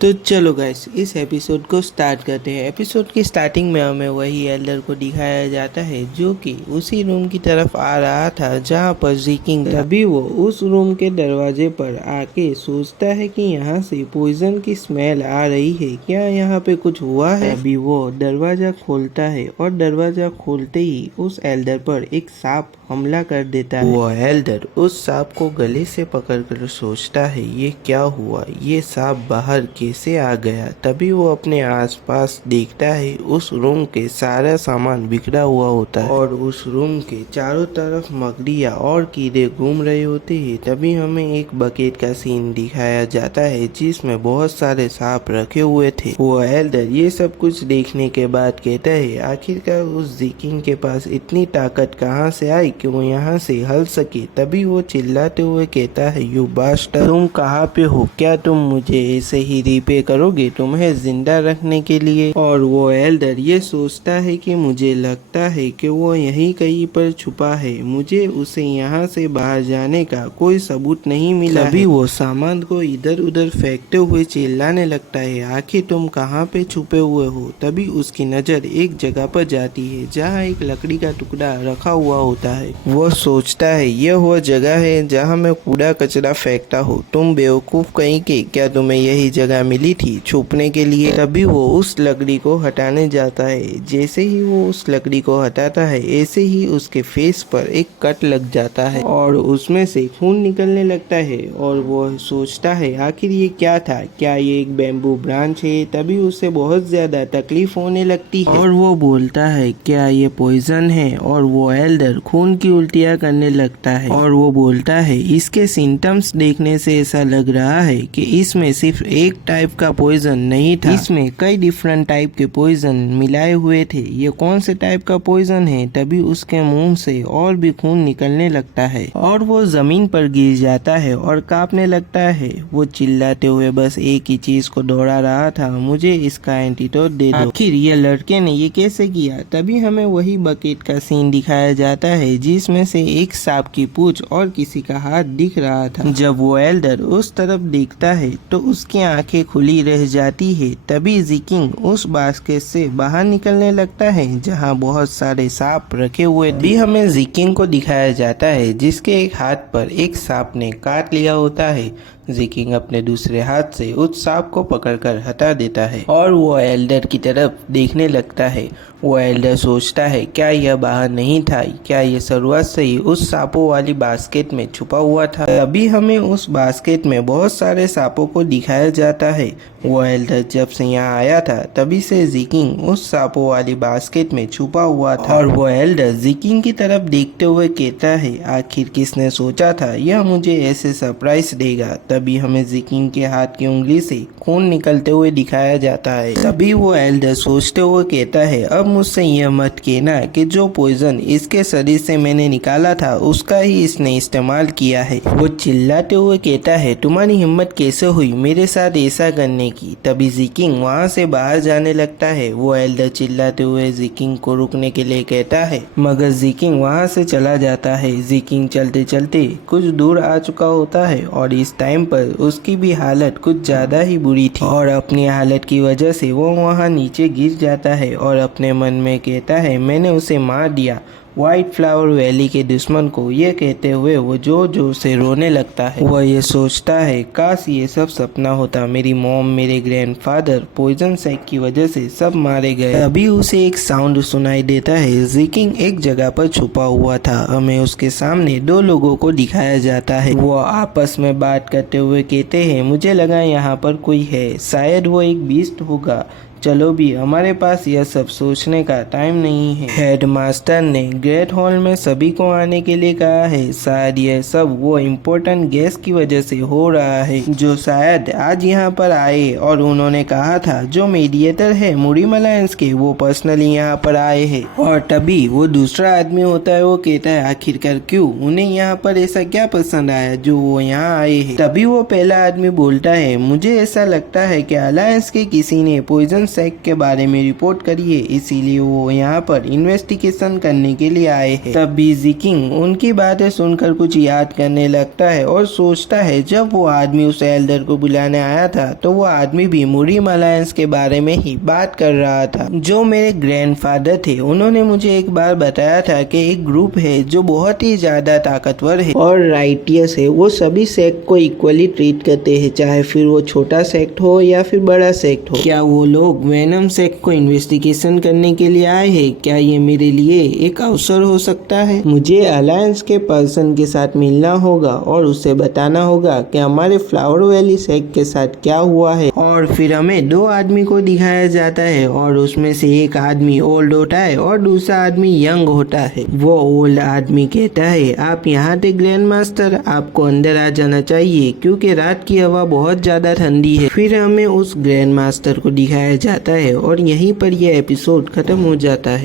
तो चलो गाइस इस एपिसोड को स्टार्ट करते हैं। एपिसोड की स्टार्टिंग में हमें वही एल्डर को दिखाया जाता है जो कि उसी रूम की तरफ आ रहा था जहां पर जीकिंग था। तभी वो उस रूम के दरवाजे पर आके सोचता है कि यहाँ से पॉइजन की स्मेल आ रही है, क्या यहाँ पे कुछ हुआ है। अभी वो दरवाजा खोलता है और दरवाजा खोलते ही उस एल्डर पर एक सांप हमला कर देता है। वो एल्डर उस सांप को गले से पकड़कर सोचता है ये क्या हुआ, ये सांप बाहर कैसे आ गया। तभी वो अपने आसपास देखता है, उस रूम के सारा सामान बिखरा हुआ होता है और उस रूम के चारों तरफ मकड़ियाँ और कीड़े घूम रहे होते हैं। तभी हमें एक बकेट का सीन दिखाया जाता है जिसमें बहुत सारे सांप रखे हुए थे। वो एल्डर ये सब कुछ देखने के बाद कहता है आखिरकार उस जीकिंग के पास इतनी ताकत कहाँ से आई कि वो यहाँ से हल सके। तभी वो चिल्लाते हुए कहता है यू बास्टर, तुम कहाँ पे हो, क्या तुम मुझे ऐसे ही रिपे करोगे तुम्हें जिंदा रखने के लिए। और वो एल्डर ये सोचता है कि मुझे लगता है कि वो यहीं कहीं पर छुपा है, मुझे उसे यहाँ से बाहर जाने का कोई सबूत नहीं मिला। तभी वो सामान को इधर उधर फेंकते हुए चिल्लाने लगता है आखिर तुम कहाँ पे छुपे हुए हो। तभी उसकी नजर एक जगह पर जाती है जहाँ एक लकड़ी का टुकड़ा रखा हुआ होता है। वो सोचता है यह वो जगह है जहाँ मैं कूड़ा कचरा फेंकता हूँ, तुम बेवकूफ कहीं के, क्या तुम्हें यही जगह मिली थी छुपने के लिए। तभी वो उस लकड़ी को हटाने जाता है, जैसे ही वो उस लकड़ी को हटाता है ऐसे ही उसके फेस पर एक कट लग जाता है और उसमें से खून निकलने लगता है। और वो सोचता है आखिर ये क्या था, क्या ये एक बैम्बू ब्रांच है। तभी उसे बहुत ज्यादा तकलीफ होने लगती है और वो बोलता है क्या ये पॉइजन है। और वो एल्डर खून की उल्टियाँ करने लगता है और वो बोलता है इसके सिम्टम्स देखने से ऐसा लग रहा है कि इसमें सिर्फ एक टाइप का पॉइजन नहीं था, इसमें कई डिफरेंट टाइप के पॉइजन मिलाए हुए थे, ये कौन से टाइप का पॉइजन है। तभी उसके मुंह से और भी खून निकलने लगता है और वो जमीन पर गिर जाता है और कांपने लगता है। वो चिल्लाते हुए बस एक ही चीज को दोहरा रहा था, मुझे इसका एंटीडोट दे दो। आखिर ये लड़के ने ये कैसे किया। तभी हमें वही बकेट का सीन दिखाया जाता है जिसमें से एक सांप की पूंछ और किसी का हाथ दिख रहा था। जब वो एल्डर उस तरफ देखता है तो उसकी आंखें खुली रह जाती है। तभी जीकिंग उस बास्केट से बाहर निकलने लगता है जहां बहुत सारे सांप रखे हुए थे। भी हमें जीकिंग को दिखाया जाता है जिसके एक हाथ पर एक सांप ने काट लिया होता है। जीकिंग अपने दूसरे हाथ से उस सांप को पकड़कर हटा देता है और वो एल्डर की तरफ देखने लगता है। वो एल्डर सोचता है क्या यह बाहर नहीं था, क्या यह शुरुआत से ही उस सांपों वाली बास्केट में छुपा हुआ था। अभी हमें उस बास्केट में बहुत सारे सांपों को दिखाया जाता है। वो एल्डर जब से यहाँ आया था तभी से जीकिंग उस सांपों वाली बास्केट में छुपा हुआ था और वो एल्डर जीकिंग की तरफ देखते हुए कहता है आखिर किसने सोचा था यह मुझे ऐसे सरप्राइज देगा। तभी हमें जीकिंग के हाथ की उंगली से खून निकलते हुए दिखाया जाता है। तभी वो एल्डर सोचते हुए कहता है अब मुझसे यह मत कहना कि जो पॉइजन इसके शरीर से मैंने निकाला था उसका ही इसने इस्तेमाल किया है। वो चिल्लाते हुए कहता है तुम्हारी हिम्मत कैसे हुई मेरे साथ ऐसा करने की। तभी जीकिंग वहाँ से बाहर जाने लगता है। वो एल्डर चिल्लाते हुए जीकिंग को रुकने के लिए कहता है मगर जीकिंग वहाँ से चला जाता है। जीकिंग चलते चलते कुछ दूर आ चुका होता है और इस टाइम पर उसकी भी हालत कुछ ज्यादा ही बुरी थी और अपनी हालत की वजह से वो वहाँ नीचे गिर जाता है और अपने मन में कहता है मैंने उसे मार दिया, व्हाइट फ्लावर वैली के दुश्मन को। ये कहते हुए वो जोर जोर से रोने लगता है। वह ये सोचता है काश ये सब सपना होता, मेरी मॉम मेरे ग्रैंडफादर पॉइजन सैक की वजह से सब मारे गए। अभी उसे एक साउंड सुनाई देता है। जीकिंग एक जगह पर छुपा हुआ था। हमें उसके सामने दो लोगों को दिखाया जाता है। वो आपस में बात करते हुए कहते हैं मुझे लगा यहाँ पर कोई है, शायद वो एक बीस्ट होगा, चलो भी हमारे पास यह सब सोचने का टाइम नहीं है। हेडमास्टर ने ग्रेट हॉल में सभी को आने के लिए कहा है, शायद यह सब वो इम्पोर्टेंट गेस्ट की वजह से हो रहा है जो शायद आज यहाँ पर आए। और उन्होंने कहा था जो मीडिएटर है मुरीम अलायंस के वो पर्सनली यहाँ पर आए हैं। और तभी वो दूसरा आदमी होता है, वो कहता है आखिरकार क्यों, उन्हें यहाँ पर ऐसा क्या पसंद आया जो वो यहाँ आए हैं। तभी वो पहला आदमी बोलता है मुझे ऐसा लगता है कि अलायंस के किसी ने पॉइजन सेक्ट के बारे में रिपोर्ट करी है, इसीलिए वो यहाँ पर इन्वेस्टिगेशन करने के लिए आए हैं। तब भी ज़िकिंग उनकी बातें सुनकर कुछ याद करने लगता है और सोचता है जब वो आदमी उस एल्डर को बुलाने आया था तो वो आदमी भी मुरीम अलायंस के बारे में ही बात कर रहा था। जो मेरे ग्रैंडफादर थे उन्होंने मुझे एक बार बताया था कि एक ग्रुप है जो बहुत ही ज्यादा ताकतवर है और राइटियस है। वो सभी सेक्ट को इक्वली ट्रीट करते हैं, चाहे फिर वो छोटा सेक्ट हो या फिर बड़ा सेक्ट हो। क्या वो लोग वेनम सेक्ट को इन्वेस्टिगेशन करने के लिए आए हैं? क्या ये मेरे लिए एक अवसर हो सकता है? मुझे अलायंस के पर्सन के साथ मिलना होगा और उसे बताना होगा कि हमारे फ्लावर वैली सेक्ट के साथ क्या हुआ है। और फिर हमें दो आदमी को दिखाया जाता है और उसमें से एक आदमी ओल्ड होता है और दूसरा आदमी यंग होता है। वो ओल्ड आदमी कहता है, आप यहाँ थे ग्रैंड मास्टर, आपको अंदर आ जाना चाहिए क्योंकि रात की हवा बहुत ज्यादा ठंडी है। फिर हमें उस ग्रैंड मास्टर को दिखाया जाता है और यहीं पर यह एपिसोड खत्म हो जाता है।